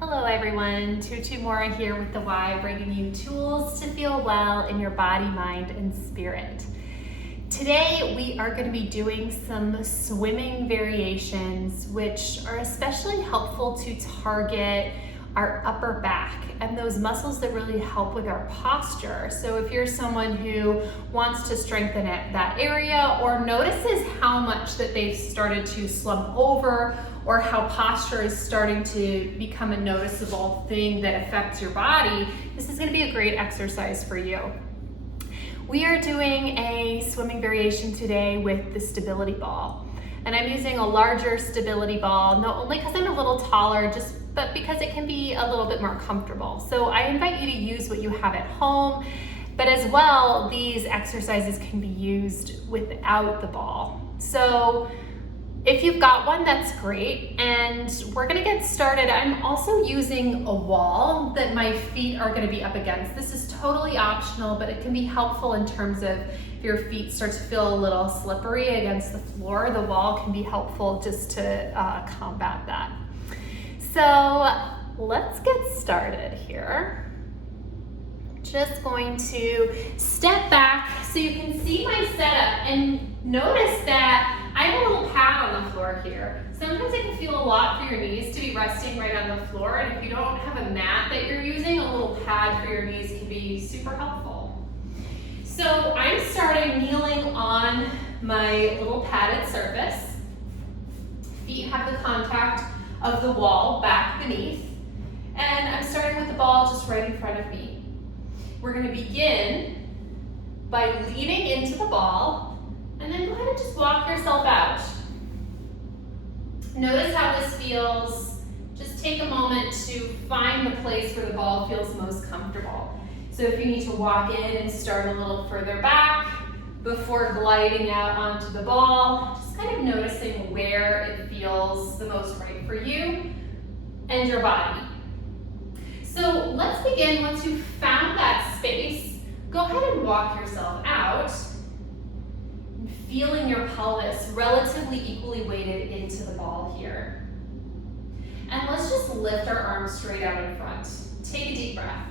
Hello everyone, Tutu Mora here with the Y, bringing you tools to feel well in your body, mind, and spirit. Today we are going to be doing some swimming variations, which are especially helpful to target our upper back and those muscles that really help with our posture. So if you're someone who wants to strengthen that area or notices how much that they've started to slump over or how posture is starting to become a noticeable thing that affects your body, this is going to be a great exercise for you. We are doing a swimming variation today with the stability ball. And I'm using a larger stability ball, not only because I'm a little taller, but because it can be a little bit more comfortable. So I invite you to use what you have at home, but as well, these exercises can be used without the ball. So if you've got one, that's great. And we're gonna get started. I'm also using a wall that my feet are gonna be up against. This is totally optional, but it can be helpful in terms of if your feet start to feel a little slippery against the floor, the wall can be helpful just to combat that. So let's get started here. Just going to step back so you can see my setup and notice that I have a little pad on the floor here. Sometimes it can feel a lot for your knees to be resting right on the floor, and if you don't have a mat that you're using, a little pad for your knees can be super helpful. So I'm starting kneeling on my little padded surface. Feet have the contact of the wall back beneath, and I'm starting with the ball just right in front of me. We're going to begin by leaning into the ball, and then go ahead and just walk yourself out. Notice how this feels. Just take a moment to find the place where the ball feels most comfortable. So if you need to walk in and start a little further back before gliding out onto the ball, just kind of noticing where it feels the most right for you and your body. So let's begin. Once you've found that space, go ahead and walk yourself out, feeling your pelvis relatively equally weighted into the ball here. And let's just lift our arms straight out in front. Take a deep breath.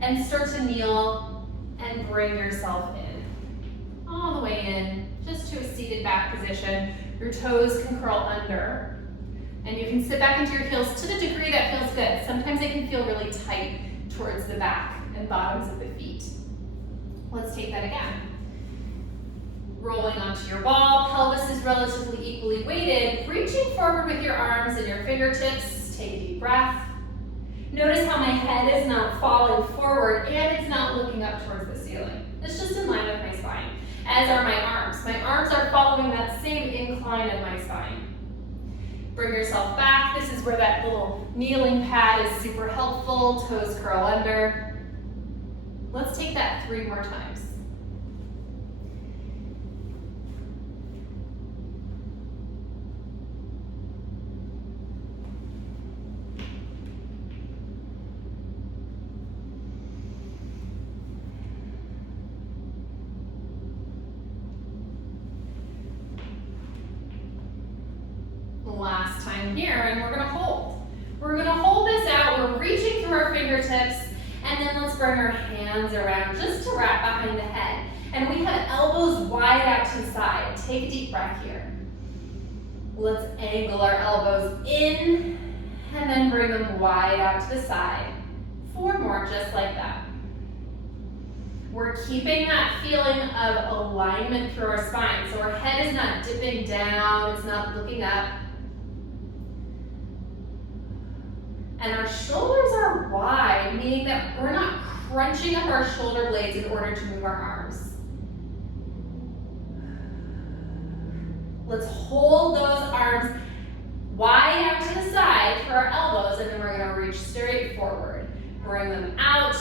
And start to kneel and bring yourself in. All the way in, just to a seated back position. Your toes can curl under. And you can sit back into your heels to the degree that feels good. Sometimes it can feel really tight towards the back and bottoms of the feet. Let's take that again. Rolling onto your ball, pelvis is relatively equally weighted. Reaching forward with your arms and your fingertips. Take a deep breath. Notice how my head is not falling forward and it's not looking up towards the ceiling. It's just in line with my spine, as are my arms. My arms are following that same incline of my spine. Bring yourself back. This is where that little kneeling pad is super helpful. Toes curl under. Let's take that 3 more times. Last time here, and we're gonna hold. We're gonna hold this out. We're reaching through our fingertips, and then let's bring our hands around just to wrap behind the head. And we have elbows wide out to the side. Take a deep breath here. Let's angle our elbows in, and then bring them wide out to the side. 4 more, just like that. We're keeping that feeling of alignment through our spine. So our head is not dipping down, it's not looking up. And our shoulders are wide, meaning that we're not crunching up our shoulder blades in order to move our arms. Let's hold those arms wide out to the side for our elbows, and then we're going to reach straight forward. Bring them out,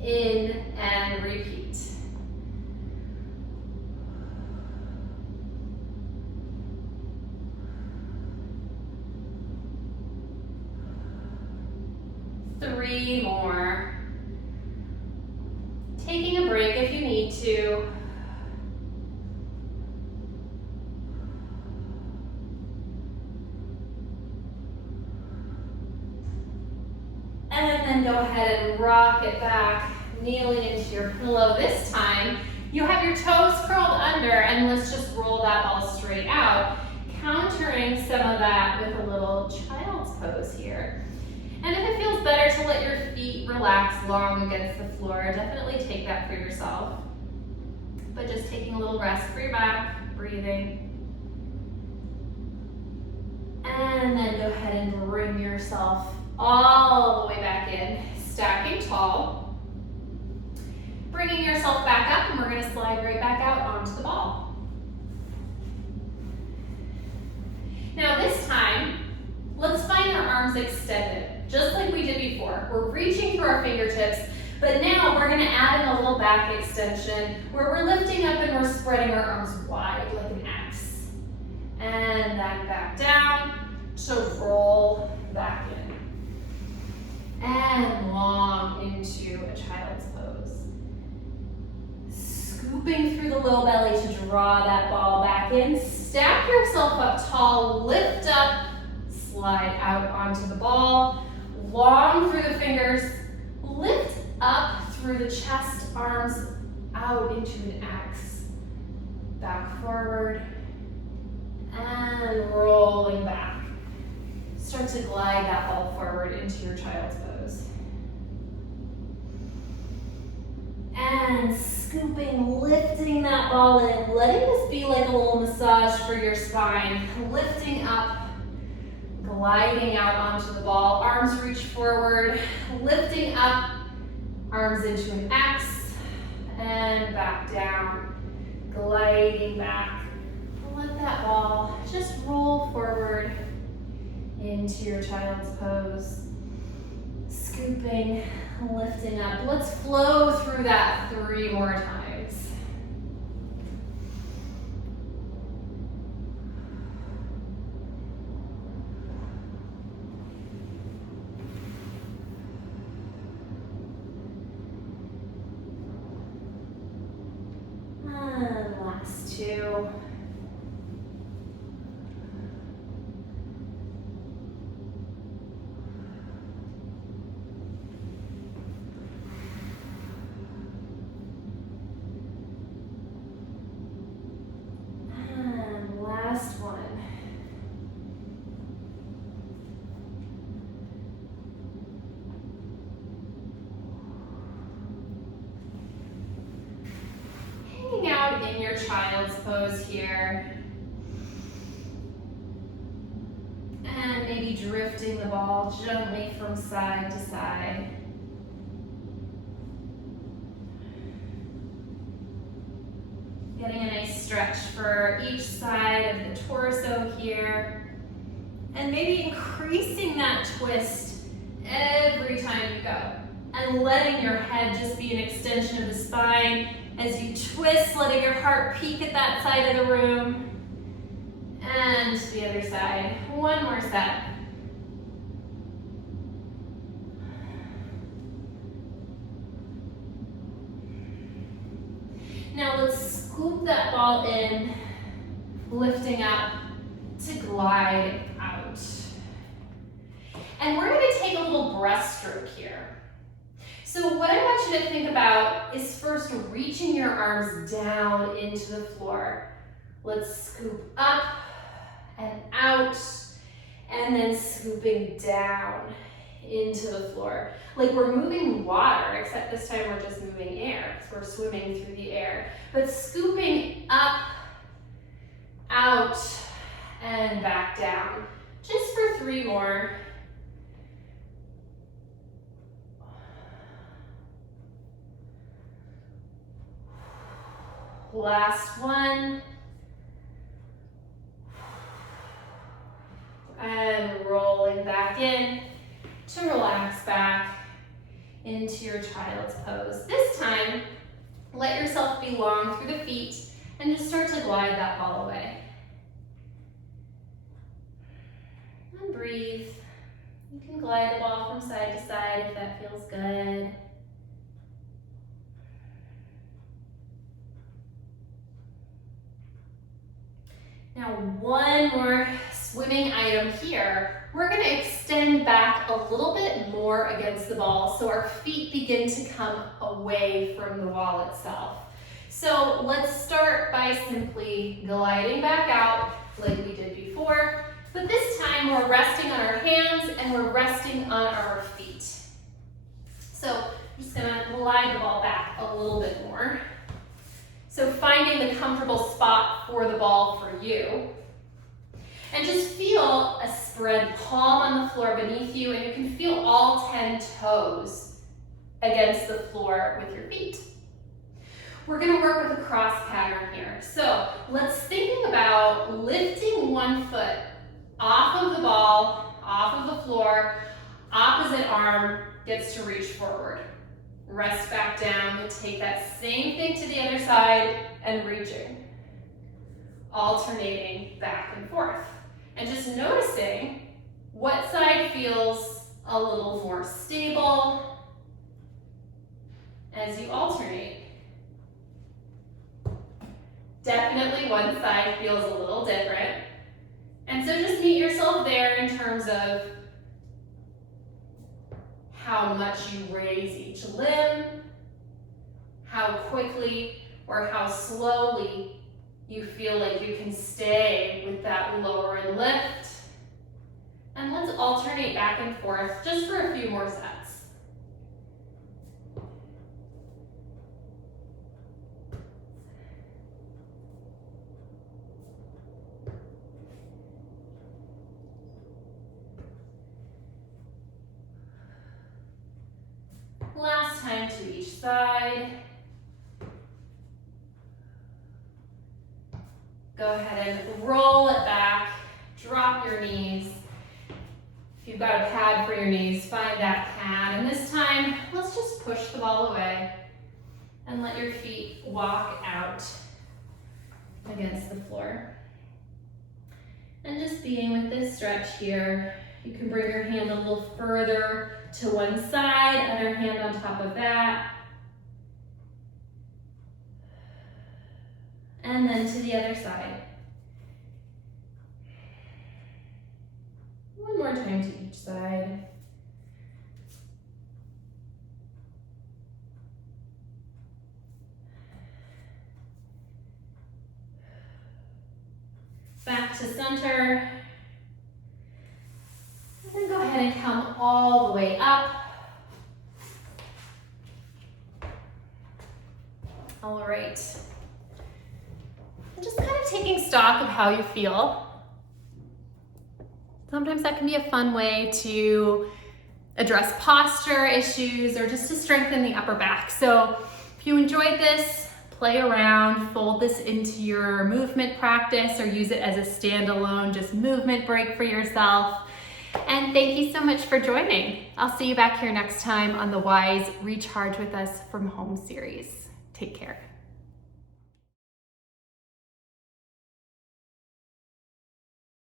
in, and repeat. Three more. Taking a break if you need to. then go ahead and rock it back, kneeling into your pillow. This time, you have your toes curled under, and let's just roll that ball straight out, countering some of that with a little child's pose here. And if it feels better to let your feet relax long against the floor, definitely take that for yourself. But just taking a little rest for your back, breathing. And then go ahead and bring yourself all the way back in, stacking tall. Bringing yourself back up, and we're gonna slide right back out onto the ball. Now this time, let's find our arms extended, just like we did before. We're reaching for our fingertips, but now we're gonna add in a little back extension where we're lifting up and we're spreading our arms wide like an X. And then back down to roll back in. And long into a child's pose. Scooping through the low belly to draw that ball back in. Stack yourself up tall, lift up, slide out onto the ball. Long through the fingers, lift up through the chest, arms out into an X. Back forward, and rolling back. Start to glide that ball forward into your child's pose. And scooping, lifting that ball in, letting this be like a little massage for your spine. Lifting up, gliding out onto the ball, arms reach forward, lifting up, arms into an X, and back down, gliding back. Let that ball just roll forward into your child's pose. Scooping, lifting up. Let's flow through that 3 more times. And last 2. And last one. Hanging out in your child's pose here. And maybe drifting the ball gently from side to side. Getting a nice stretch for each side of the torso here. And maybe increasing that twist every time you go. And letting your head just be an extension of the spine as you twist, letting your heart peak at that side of the room. And to the other side. One more set. Now let's scoop that ball in, lifting up to glide out. And we're going to take a little breaststroke here. So what I want you to think about is first reaching your arms down into the floor. Let's scoop up and out, and then scooping down into the floor. Like we're moving water, except this time we're just moving air, because we're swimming through the air. But scooping up, out, and back down. Just for 3 more. Last one. And rolling back in to relax back into your child's pose. This time, let yourself be long through the feet and just start to glide that ball away. And breathe. You can glide the ball from side to side if that feels good. Now one more swimming item here, we're going to extend back a little bit more against the ball so our feet begin to come away from the wall itself. So let's start by simply gliding back out like we did before, but this time we're resting on our hands and we're resting on our feet. So I'm just going to glide the ball back a little bit more. So finding the comfortable spot for the ball for you. And just feel a spread palm on the floor beneath you, and you can feel all 10 toes against the floor with your feet. We're going to work with a cross pattern here. So let's think about lifting one foot off of the ball, off of the floor, opposite arm gets to reach forward. Rest back down and take that same thing to the other side and reaching. Alternating back and forth. And just noticing what side feels a little more stable as you alternate. Definitely one side feels a little different. And so just meet yourself there in terms of how much you raise each limb, how quickly or how slowly you feel like you can stay with that lower and lift. And let's alternate back and forth just for a few more sets. Last time to each side. Go ahead and roll it back, drop your knees. If you've got a pad for your knees, find that pad. And this time, let's just push the ball away and let your feet walk out against the floor. And just being with this stretch here, you can bring your hand a little further to one side, other hand on top of that. And then to the other side. One more time to each side. Back to center. And then go ahead and come all the way up. All right. Just kind of taking stock of how you feel. Sometimes that can be a fun way to address posture issues or just to strengthen the upper back. So if you enjoyed this, play around, fold this into your movement practice or use it as a standalone just movement break for yourself. And thank you so much for joining. I'll see you back here next time on the Wise Recharge with Us from Home series. Take care.